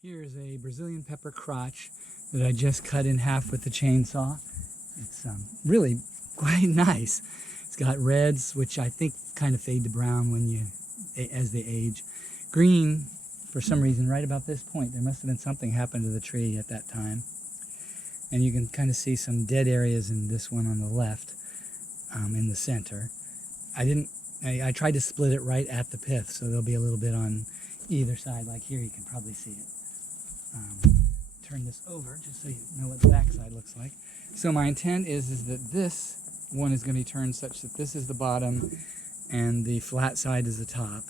Here's a Brazilian pepper crotch that I just cut in half with the chainsaw. It's really quite nice. It's got reds, which I think kind of fade to brown as they age. Green, for some reason, right about this point. There must have been something happened to the tree at that time. And you can kind of see some dead areas in this one on the left, in the center. I tried to split it right at the pith, so there'll be a little bit on either side. Like here, you can probably see it. Turn this over just so you know what the back side looks like. So my intent is that this one is going to be turned such that this is the bottom and the flat side is the top.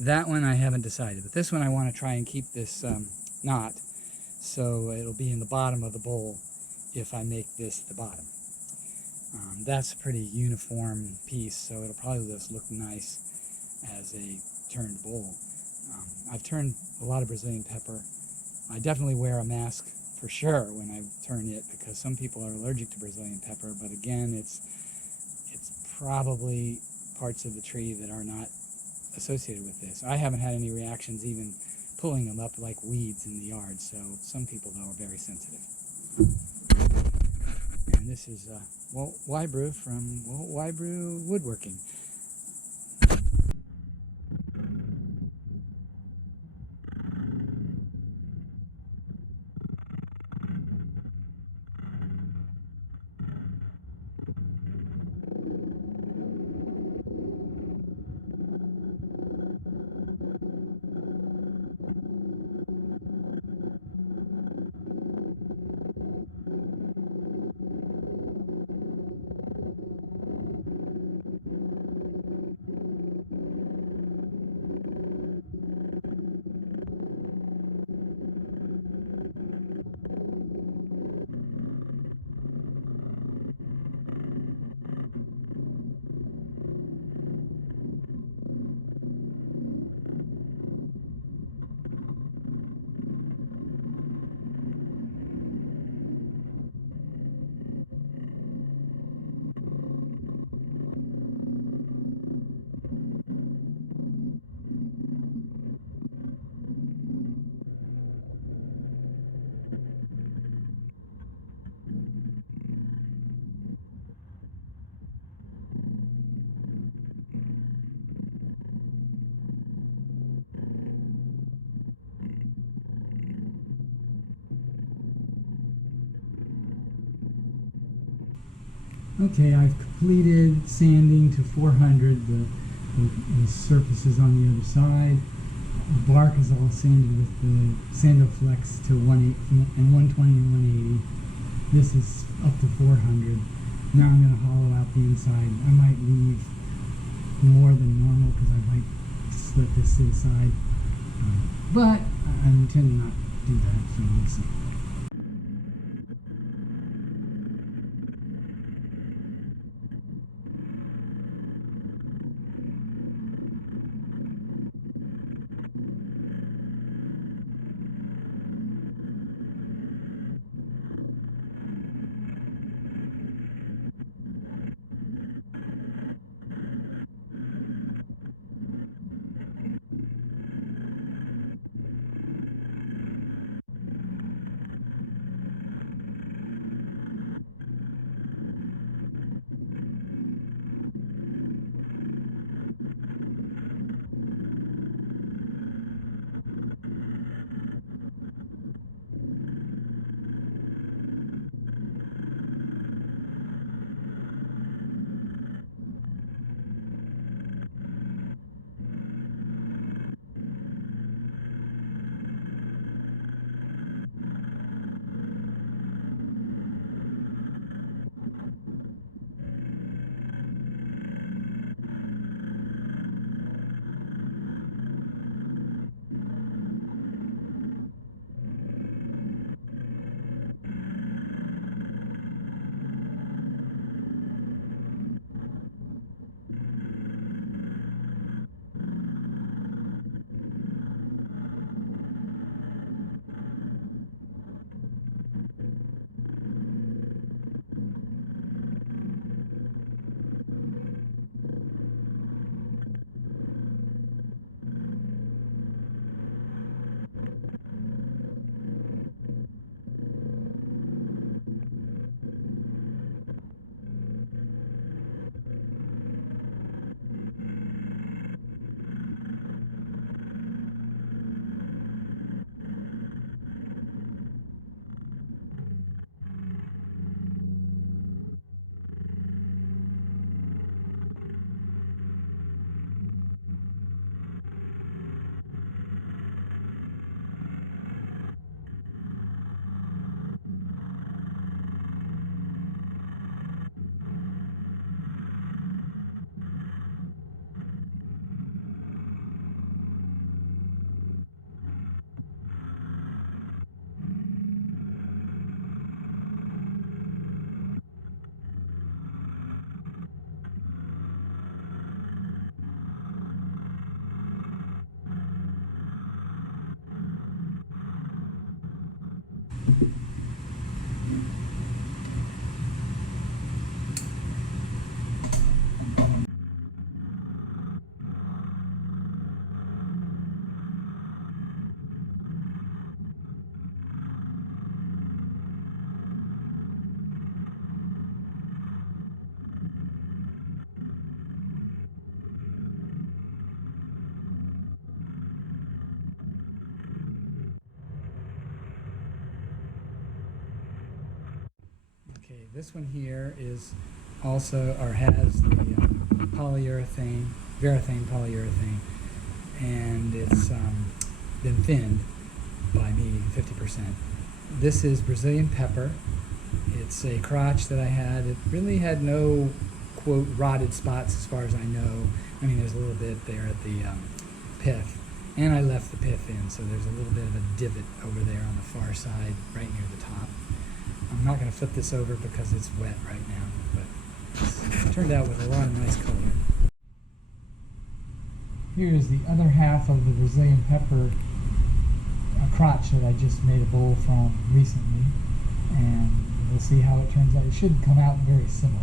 That one I haven't decided, but this one I want to try and keep this knot so it'll be in the bottom of the bowl if I make this the bottom. That's a pretty uniform piece, so it'll probably just look nice as a turned bowl. I've turned a lot of Brazilian pepper. I definitely wear a mask for sure when I turn it because some people are allergic to Brazilian pepper, but again, it's probably parts of the tree that are not associated with this. I haven't had any reactions even pulling them up like weeds in the yard, so some people though are very sensitive. And this is Walt Wybrew from Walt Wybrew Woodworking. Okay, I've completed sanding to 400. The surfaces on the other side. The bark is all sanded with the Sandoflex to 120 and 180. This is up to 400. Now I'm going to hollow out the inside. I might leave more than normal because I might let this to the side. But I'm intending not to do that, so we'll see. Okay, this one here is also, or has the polyurethane, varathane polyurethane, and it's been thinned by me 50%. This is Brazilian pepper. It's a crotch that I had. It really had no, quote, rotted spots as far as I know. I mean, there's a little bit there at the pith, and I left the pith in, so there's a little bit of a divot over there on the far side, right near the top. I'm not going to flip this over because it's wet right now, but it's turned out with a lot of nice color. Here is the other half of the Brazilian pepper crotch that I just made a bowl from recently, and we'll see how it turns out. It should come out very similar.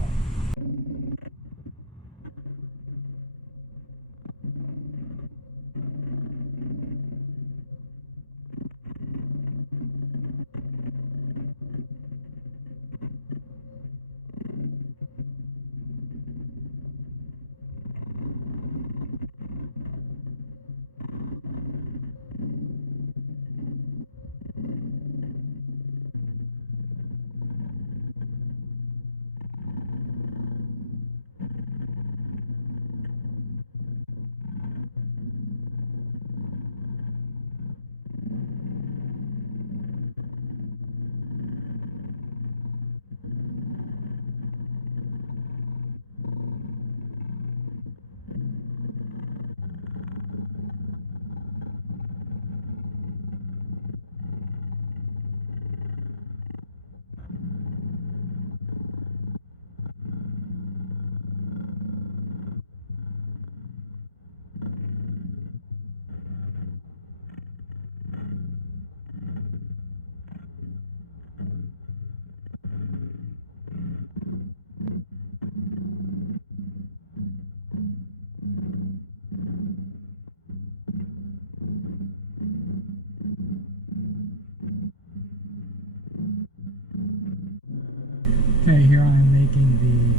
Okay, here I'm making the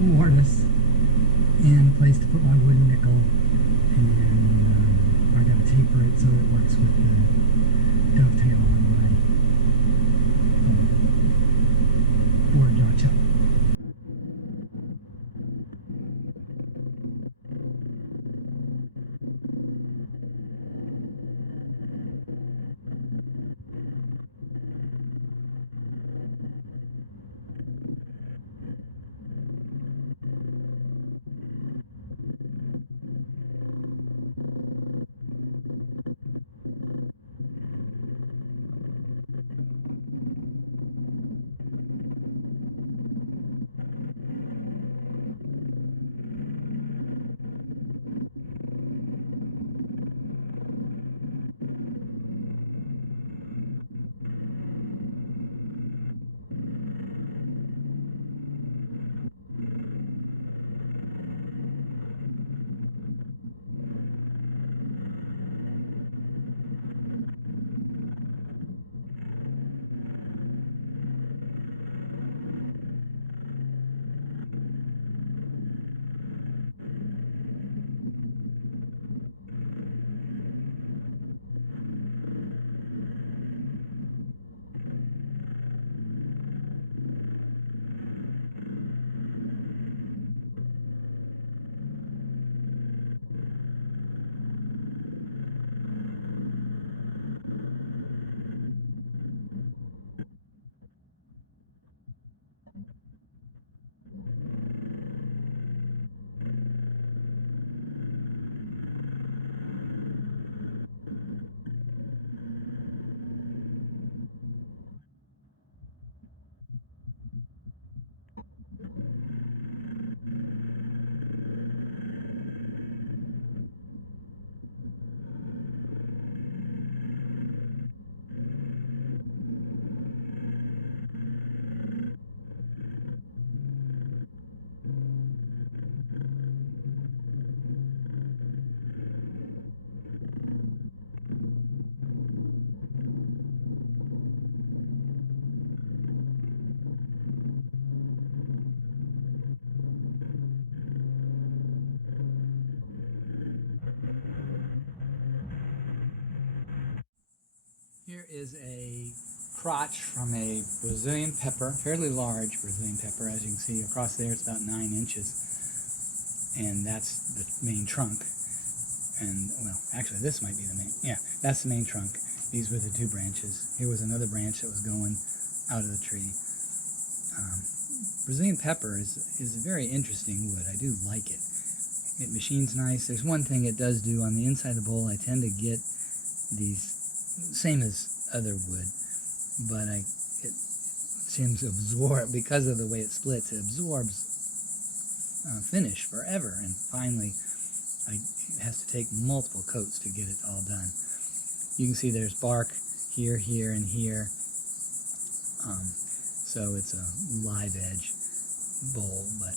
mortise and place to put my wooden nickel, and I got to taper it so it works with the dovetail on my board chuck. Here is a crotch from a Brazilian pepper, fairly large Brazilian pepper. As you can see across there, it's about 9 inches, and that's the main trunk. And, well, actually this might be the main, yeah, that's the main trunk. These were the 2 branches. Here was another branch that was going out of the tree. Brazilian pepper is a very interesting wood. I do like it. It machines nice. There's one thing it does do on the inside of the bowl. I tend to get these, same as other wood, but it seems to absorb, because of the way it splits, it absorbs finish forever, and finally it has to take multiple coats to get it all done. You can see there's bark here, here, and here, so it's a live edge bowl, but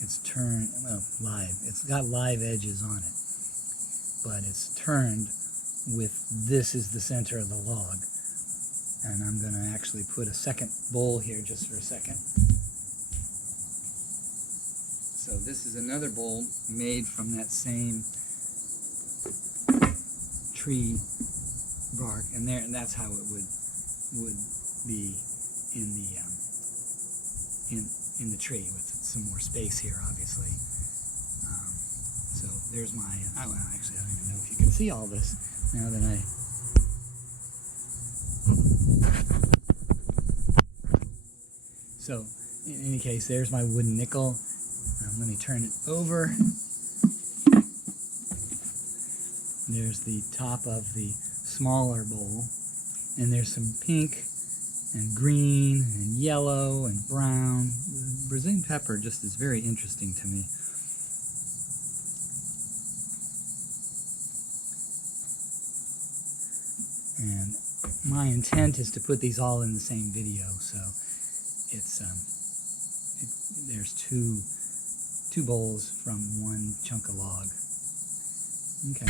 it's turned, well, live. It's got live edges on it, but it's turned with this is the center of the log. And I'm going to actually put a second bowl here just for a second. So this is another bowl made from that same tree bark, and that's how it would be in the in the tree, with some more space here, obviously. So there's my, well, actually I don't even know if you can see all this now that So in any case, there's my wooden nickel. Let me turn it over. There's the top of the smaller bowl, and there's some pink and green and yellow and brown. Brazilian pepper just is very interesting to me. And my intent is to put these all in the same video, so it's there's two bowls from one chunk of log. Okay.